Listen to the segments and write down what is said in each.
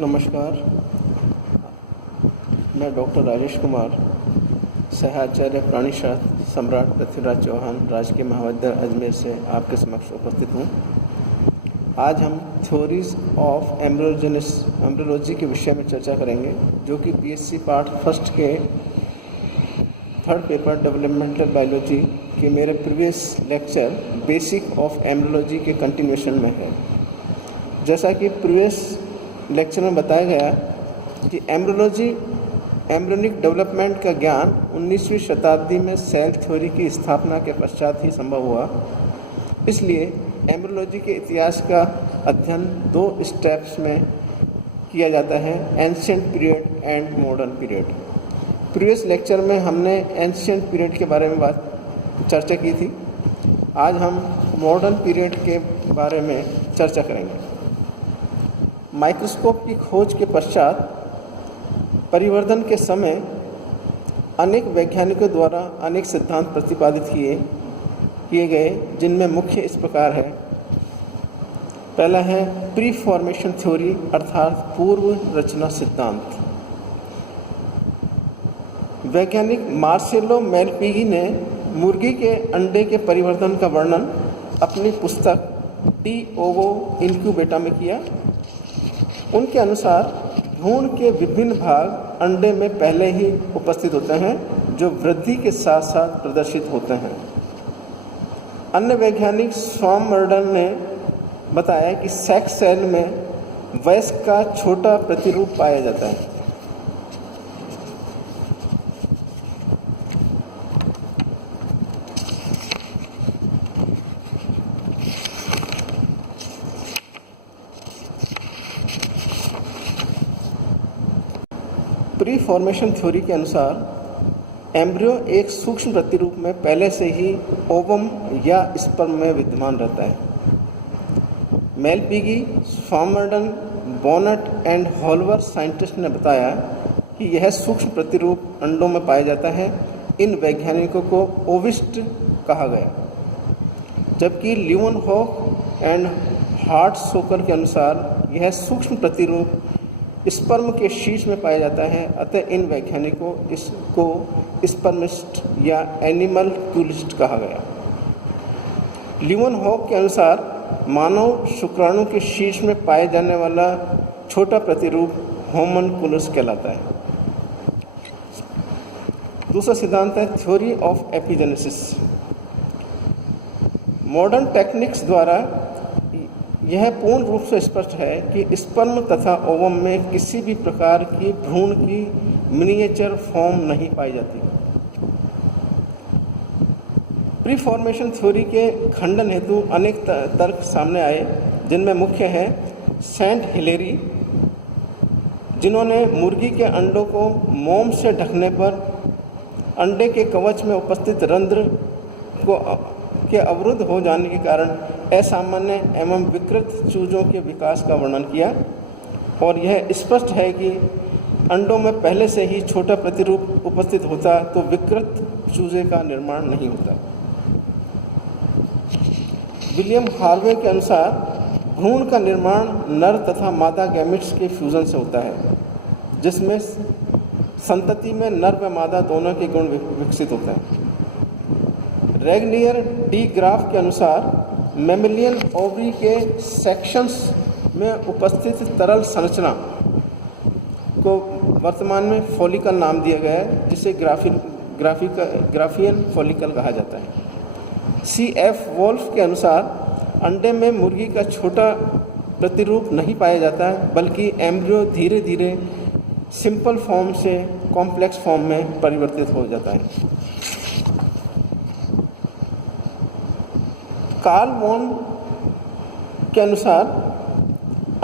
नमस्कार, मैं डॉक्टर राजेश कुमार, सहाचार्य प्राणीशास्त्र सम्राट पृथ्वीराज चौहान राजकीय महाविद्यालय अजमेर से आपके समक्ष उपस्थित हूँ। आज हम थ्योरीज ऑफ एम्ब्रियोलॉजी के विषय में चर्चा करेंगे, जो कि बीएससी पार्ट फर्स्ट के थर्ड पेपर डेवलपमेंटल बायोलॉजी के मेरे previous lecture basic of embryology के कंटिन्यूएशन में है। जैसा कि प्रीवियस लेक्चर में बताया गया कि एम्ब्रियोनिक डेवलपमेंट का ज्ञान 19वीं शताब्दी में सेल थ्योरी की स्थापना के पश्चात ही संभव हुआ। इसलिए एम्ब्रियोलॉजी के इतिहास का अध्ययन दो स्टेप्स में किया जाता है, ancient period and modern period. Previous lecture में हमने एंशिएंट पीरियड के बारे में चर्चा की थी। आज हम मॉडर्न पीरियड के बारे में चर्चा करेंगे। माइक्रोस्कोप की खोज के पश्चात परिवर्धन के समय अनेक वैज्ञानिकों द्वारा अनेक सिद्धांत प्रतिपादित किए गए, जिनमें मुख्य इस प्रकार है। पहला है प्री फॉर्मेशन थ्योरी, अर्थात पूर्व रचना सिद्धांत। वैज्ञानिक मार्सेलो मेलपिगी ने मुर्गी के अंडे के परिवर्तन का वर्णन अपनी पुस्तक डी ओवो इनक्यूबेटा में किया। उनके अनुसार भ्रूण के विभिन्न भाग अंडे में पहले ही उपस्थित होते हैं, जो वृद्धि के साथ साथ प्रदर्शित होते हैं। अन्य वैज्ञानिक स्वॉमर्डन ने बताया कि सेक्स सेल में वयस्क का छोटा प्रतिरूप पाया जाता है। प्री फॉर्मेशन थ्योरी के अनुसार एम्ब्रियो एक सूक्ष्म प्रतिरूप में पहले से ही ओवम या स्पर्म में विद्यमान रहता है। मेलपिगी, स्वॉमर्डन, बोनट एंड हॉलवर साइंटिस्ट ने बताया कि यह सूक्ष्म प्रतिरूप अंडों में पाया जाता है। इन वैज्ञानिकों को ओविस्ट कहा गया, जबकि ल्यूवेनहॉक एंड हार्टसोकर के अनुसार यह सूक्ष्म प्रतिरूप स्पर्म के शीर्ष में पाया जाता है। अतः इन वैज्ञानिकों इसको स्पर्मिस्ट या एनिमल क्यूलिस्ट कहा गया। ल्यूवेनहॉक के अनुसार मानव शुक्राणु के शीर्ष में पाए जाने वाला छोटा प्रतिरूप होमनकुलस कहलाता है। दूसरा सिद्धांत है थ्योरी ऑफ एपिजेनेसिस। मॉडर्न टेक्निक्स द्वारा यह पूर्ण रूप से स्पष्ट है कि स्पर्म तथा ओवम में किसी भी प्रकार की भ्रूण की मिनिएचर फॉर्म नहीं पाई जाती। प्री फॉर्मेशन थ्योरी के खंडन हेतु अनेक तर्क सामने आए, जिनमें मुख्य है सेंट हिलेरी, जिन्होंने मुर्गी के अंडों को मोम से ढकने पर अंडे के कवच में उपस्थित रंध्र के अवरुद्ध हो जाने के कारण असामान्य एवं विकृत चूजों के विकास का वर्णन किया। और यह स्पष्ट है कि अंडों में पहले से ही छोटा प्रतिरूप उपस्थित होता तो विकृत चूजे का निर्माण नहीं होता। विलियम हार्वे के अनुसार भ्रूण का निर्माण नर तथा मादा गैमेट्स के फ्यूजन से होता है, जिसमें संतति में नर व मादा दोनों के गुण विकसित होते हैं। रेगनियर डी ग्राफ के अनुसार मैमेलियन ओवरी के सेक्शंस में उपस्थित तरल संरचना को वर्तमान में फॉलिकल नाम दिया गया है, जिसे ग्राफियन फॉलिकल कहा जाता है। C.F. वोल्फ के अनुसार अंडे में मुर्गी का छोटा प्रतिरूप नहीं पाया जाता है, बल्कि एम्ब्रियो धीरे धीरे सिंपल फॉर्म से कॉम्प्लेक्स फॉर्म में परिवर्तित हो जाता है। कार्ल वॉन के अनुसार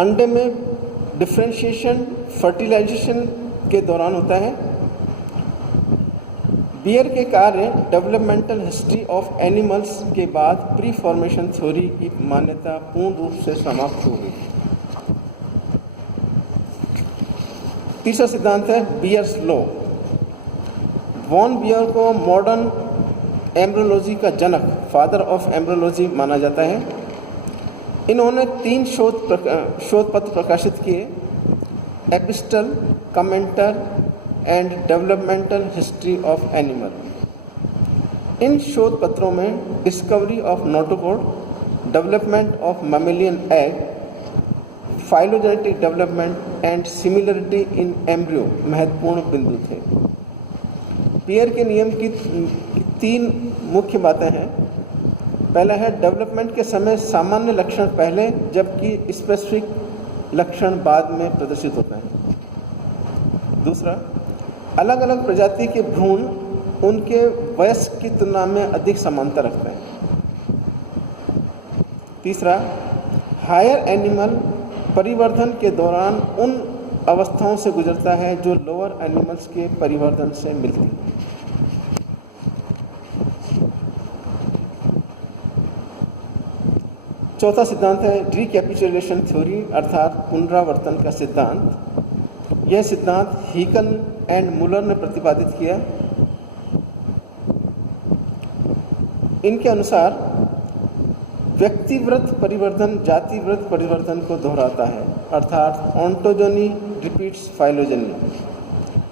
अंडे में डिफरेंशिएशन फर्टिलाइजेशन के दौरान होता है। बियर के कार्य डेवलपमेंटल हिस्ट्री ऑफ एनिमल्स के बाद प्री फॉर्मेशन थ्योरी की मान्यता पूर्ण रूप से समाप्त हो गई। तीसरा सिद्धांत है बियर्स लॉ। वॉन बियर को मॉडर्न एम्ब्रियोलॉजी का जनक, फादर ऑफ एम्ब्रियोलॉजी माना जाता है। इन्होंने 3 शोध पत्र प्रकाशित किए। Epistle, commentary and developmental history of animal. इन शोध पत्रों में discovery of notochord, development of mammalian egg, phylogenetic development and similarity in embryo महत्वपूर्ण बिंदु थे। पियर के नियम की 3 मुख्य बातें हैं। पहला है डेवलपमेंट के समय सामान्य लक्षण पहले जबकि स्पेसिफिक लक्षण बाद में प्रदर्शित होते हैं। दूसरा, अलग अलग प्रजाति के भ्रूण उनके वयस्क की तुलना में अधिक समानता रखते हैं। तीसरा, हायर एनिमल परिवर्धन के दौरान उन अवस्थाओं से गुजरता है जो लोअर एनिमल्स के परिवर्धन से मिलती हैं। चौथा सिद्धांत है रिकैपिचुलेशन थ्योरी अर्थात पुनरावर्तन का सिद्धांत। यह सिद्धांत हीकल एंड मुलर ने प्रतिपादित किया। इनके अनुसार व्यक्तिवृत्त परिवर्तन जातिवृत्त परिवर्तन को दोहराता है अर्थात ऑन्टोजनी रिपीट्स फाइलोजेनी।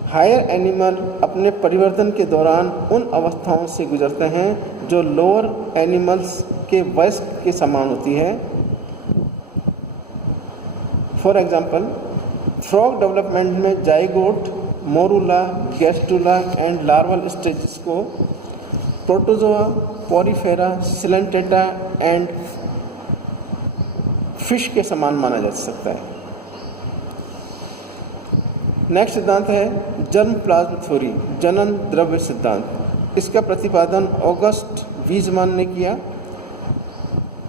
हायर एनिमल अपने परिवर्तन के दौरान उन अवस्थाओं से गुजरते हैं जो लोअर एनिमल्स के वयस्क के समान होती है। फॉर एग्जाम्पल, फ्रॉग डेवलपमेंट में zygote, morula, gastrula and larval stages को protozoa, porifera, coelenterata and fish के समान माना जा सकता है। नेक्स्ट सिद्धांत है जर्म प्लाज्म थ्योरी, जनन द्रव्य सिद्धांत। इसका प्रतिपादन ऑगस्ट वीजमान ने किया।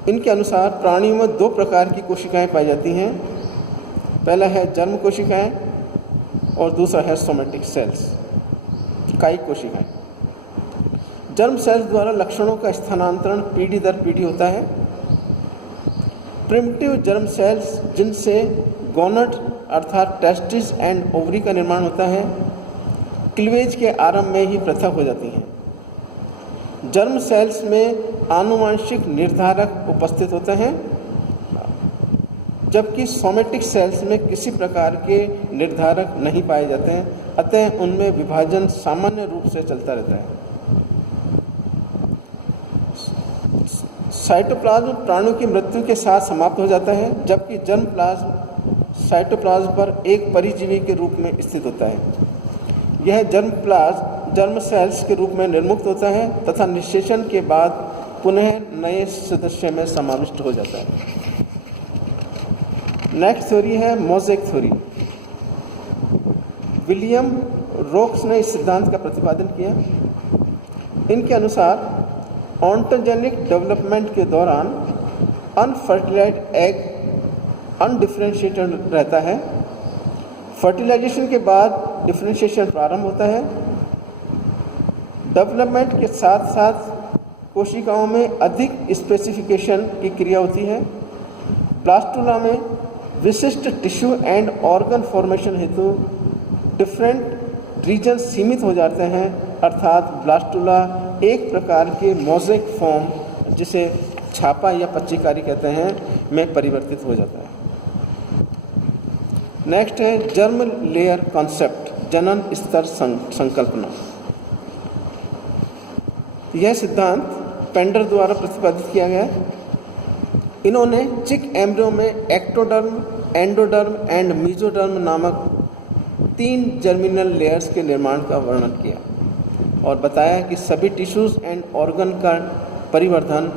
इनके अनुसार प्राणियों में 2 प्रकार की कोशिकाएं पाई जाती हैं। पहला है जर्म कोशिकाएं और दूसरा है सोमेटिक सेल्स, कायिक कोशिकाएं। जर्म सेल्स द्वारा लक्षणों का स्थानांतरण पीढ़ी दर पीढ़ी होता है। प्रिमिटिव जर्म सेल्स जिनसे गोनड अर्थात टेस्टिस एंड ओवरी का निर्माण होता है, क्लीवेज के आरंभ में ही पृथक हो जाती हैं। जर्म सेल्स में आनुवांशिक निर्धारक उपस्थित होते हैं, जबकि सोमेटिक सेल्स में किसी प्रकार के निर्धारक नहीं पाए जाते हैं, अतः उनमें विभाजन सामान्य रूप से चलता रहता है। साइटोप्लाज्म प्राणियों की मृत्यु के साथ समाप्त हो जाता है, जबकि जर्म प्लाज्म साइटोप्लाज्म पर एक परिजीवी के रूप में स्थित होता है। यह जर्म सेल्स के रूप में निर्मुक्त होता है तथा निषेचन के बाद पुनः नए सदस्य में समाविष्ट हो जाता है। नेक्स्ट थ्योरी है मोज़ेक थ्योरी। विलियम रोक्स ने इस सिद्धांत का प्रतिपादन किया। इनके अनुसार ऑन्टोजेनिक डेवलपमेंट के दौरान अनफर्टिलाइज्ड एग अनडिफरेंशिएटेड रहता है। फर्टिलाइजेशन के बाद डिफरेंशिएशन प्रारंभ होता है। डेवलपमेंट के साथ साथ कोशिकाओं में अधिक स्पेसिफिकेशन की क्रिया होती है। ब्लास्टुला में विशिष्ट टिश्यू एंड ऑर्गन फॉर्मेशन हेतु डिफरेंट रीजन सीमित हो जाते हैं, अर्थात ब्लास्टुला एक प्रकार के मोज़ेक फॉर्म, जिसे छापा या पच्चीकारी कहते हैं, में परिवर्तित हो जाता है। नेक्स्ट है जर्म लेयर कॉन्सेप्ट, जनन स्तर संकल्पना। यह सिद्धांत पेंडर द्वारा प्रतिपादित किया गया है। इन्होंने चिक एम्ब्रियो में एक्टोडर्म, एंडोडर्म एंड मीजोडर्म नामक 3 जर्मिनल लेयर्स के निर्माण का वर्णन किया और बताया कि सभी टिश्यूज एंड ऑर्गन का परिवर्धन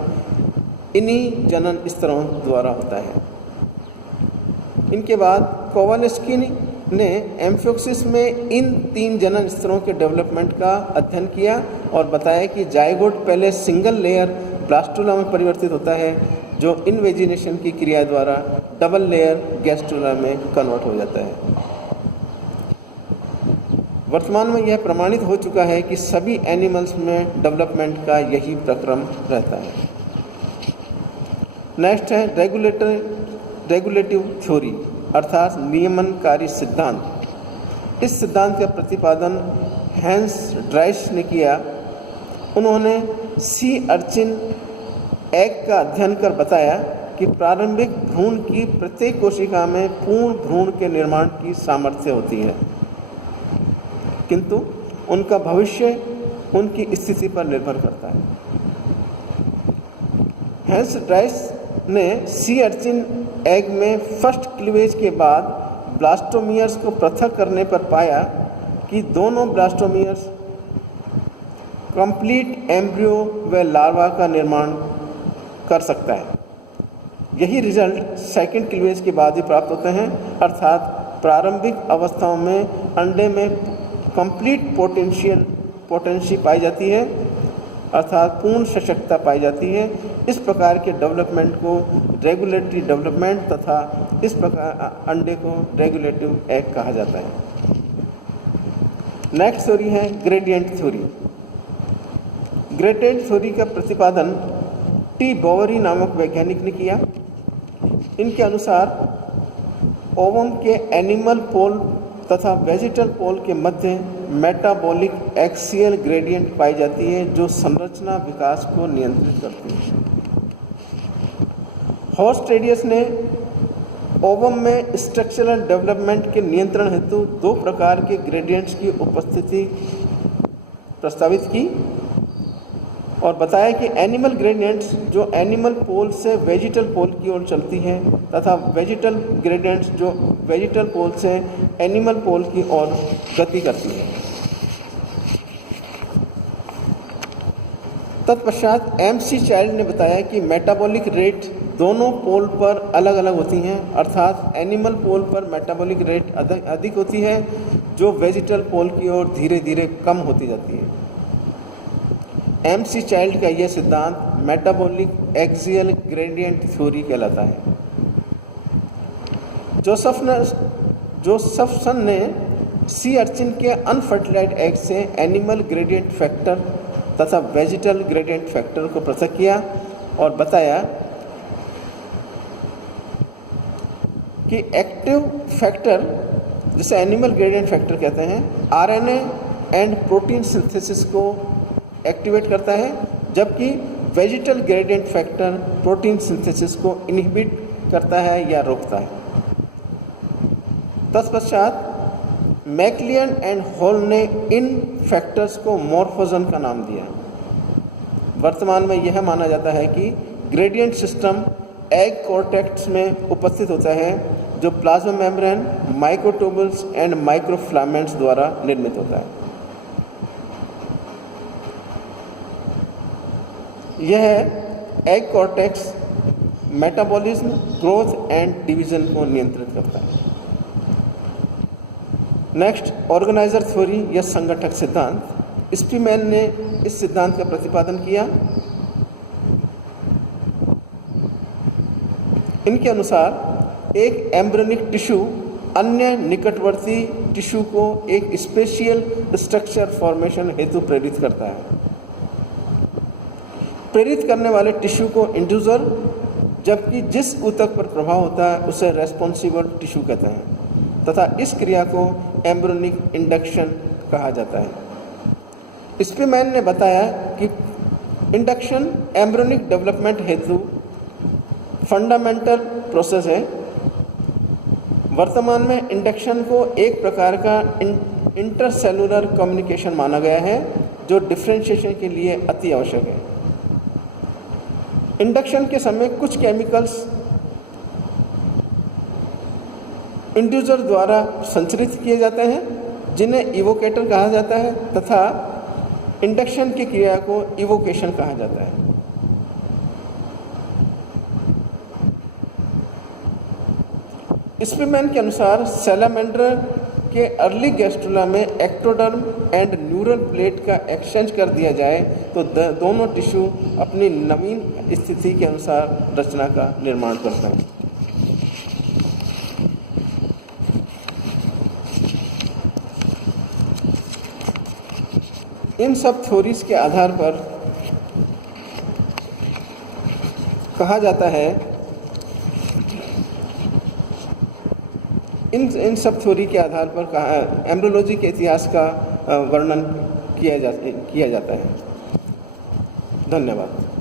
इन्हीं जनन स्तरों द्वारा होता है। इनके बाद कोवालेस्की ने एम्फियोक्सिस में इन 3 जनन स्तरों के डेवलपमेंट का अध्ययन किया और बताया कि जाइगोट पहले सिंगल लेयर ब्लास्टुला में परिवर्तित होता है, जो इनवेजिनेशन की क्रिया द्वारा डबल लेयर गैस्ट्रुला में कन्वर्ट हो जाता है। वर्तमान में यह प्रमाणित हो चुका है कि सभी एनिमल्स में डेवलपमेंट का यही प्रक्रम रहता है। नेक्स्ट है रेगुलेटिव थ्योरी अर्थात नियमनकारी सिद्धांत। इस सिद्धांत का प्रतिपादन हैंस ड्राइस ने किया। उन्होंने सी अर्चिन एग का अध्ययन कर बताया कि कि प्रारंभिक भ्रूण की प्रत्येक कोशिका में पूर्ण भ्रूण के निर्माण की सामर्थ्य होती है, किंतु उनका भविष्य उनकी स्थिति पर निर्भर करता है। हेंस ड्राइस ने सी अर्चिन एग में फर्स्ट क्लीवेज के बाद ब्लास्टोमियर्स को पृथक करने पर पाया कि दोनों ब्लास्टोमियर्स कंप्लीट एम्ब्रियो व लार्वा का निर्माण कर सकता है। यही रिजल्ट सेकंड क्लीवेज के बाद ही प्राप्त होते हैं, अर्थात प्रारंभिक अवस्थाओं में अंडे में कंप्लीट पोटेंशी पाई जाती है, अर्थात पूर्ण सशक्तता पाई जाती है। इस प्रकार के डेवलपमेंट को रेगुलेटरी डेवलपमेंट तथा इस प्रकार अंडे को रेगुलेटिव एग कहा जाता है। नेक्स्ट थ्योरी है ग्रेडियंट थ्योरी। ग्रेडियंट थ्योरी का प्रतिपादन टी बोवेरी नामक वैज्ञानिक ने किया। इनके अनुसार ओवम के एनिमल पोल तथा वेजिटल पोल के मध्य मेटाबॉलिक एक्सियल ग्रेडियंट पाई जाती है, जो संरचना विकास को नियंत्रित करती है। हॉर्स्टेडियस ने ओवम में स्ट्रक्चरल डेवलपमेंट के नियंत्रण हेतु दो प्रकार के ग्रेडियंट्स की उपस्थिति प्रस्तावित की और बताया कि एनिमल ग्रेडियंट्स जो एनिमल पोल से वेजिटल पोल की ओर चलती हैं तथा वेजिटल ग्रेडियंट्स जो वेजिटल पोल से एनिमल पोल की ओर गति करती हैं। तत्पश्चात एम.सी. चाइल्ड ने बताया कि मेटाबॉलिक रेट दोनों पोल पर अलग अलग होती हैं, अर्थात एनिमल पोल पर मेटाबॉलिक रेट अधिक होती है, जो वेजिटल पोल की ओर धीरे धीरे कम होती जाती है। एम.सी. चाइल्ड का यह सिद्धांत मेटाबॉलिक एक्सियल ग्रेडियंट थ्योरी कहलाता है। जोसेफसन ने सी अर्चिन के अनफर्टिलाइज्ड एग से एनिमल ग्रेडियंट फैक्टर तथा वेजिटल ग्रेडियंट फैक्टर को पृथक किया और बताया कि एक्टिव फैक्टर, जिसे एनिमल ग्रेडियंट फैक्टर कहते हैं, आरएनए एंड प्रोटीन सिंथेसिस को एक्टिवेट करता है, जबकि vegetal gradient factor protein synthesis को इनहिबिट करता है या रोकता है। तत्पश्चात मैक्लियन एंड हॉल ने इन फैक्टर्स को मॉर्फोजन का नाम दिया। वर्तमान में यह माना जाता है कि ग्रेडियंट सिस्टम एग कॉर्टेक्स में उपस्थित होता है, जो plasma membrane, microtubules and microfilaments द्वारा निर्मित होता है। यह egg cortex metabolism, growth and division को नियंत्रित करता है। नेक्स्ट, ऑर्गेनाइजर थ्योरी या संगठक सिद्धांत। स्पीमैन ने इस सिद्धांत का प्रतिपादन किया। इनके अनुसार एक एम्ब्रियोनिक टिश्यू अन्य निकटवर्ती टिश्यू को एक स्पेशियल स्ट्रक्चर फॉर्मेशन हेतु प्रेरित करता है। प्रेरित करने वाले टिश्यू को इंड्यूसर, जबकि जिस ऊतक पर प्रभाव होता है उसे रेस्पॉन्सिबल टिश्यू कहते हैं तथा इस क्रिया को एम्ब्रियोनिक इंडक्शन कहा जाता है। स्पीमैन ने बताया कि इंडक्शन एम्ब्रियोनिक डेवलपमेंट हेतु फंडामेंटल प्रोसेस है। वर्तमान में इंडक्शन को एक प्रकार का इंटरसेलुलर कम्युनिकेशन माना गया है, जो डिफरेंशिएशन के लिए अति आवश्यक है। इंडक्शन के समय कुछ केमिकल्स इंड्यूसर द्वारा संचरित किए जाते हैं, जिन्हें इवोकेटर कहा जाता है, तथा इंडक्शन की क्रिया को इवोकेशन कहा जाता है। स्पीमैन के अनुसार सैलामेंडर के अर्ली गैस्ट्रुला में एक्टोडर्म एंड न्यूरल प्लेट का एक्सचेंज कर दिया जाए तो दोनों टिश्यू अपनी नवीन स्थिति के अनुसार रचना का निर्माण करते हैं। इन सब थ्योरीज के आधार पर कहा जाता है, इन सब थ्योरी के आधार पर एम्ब्रियोलॉजी के इतिहास का वर्णन किया जाता है। धन्यवाद।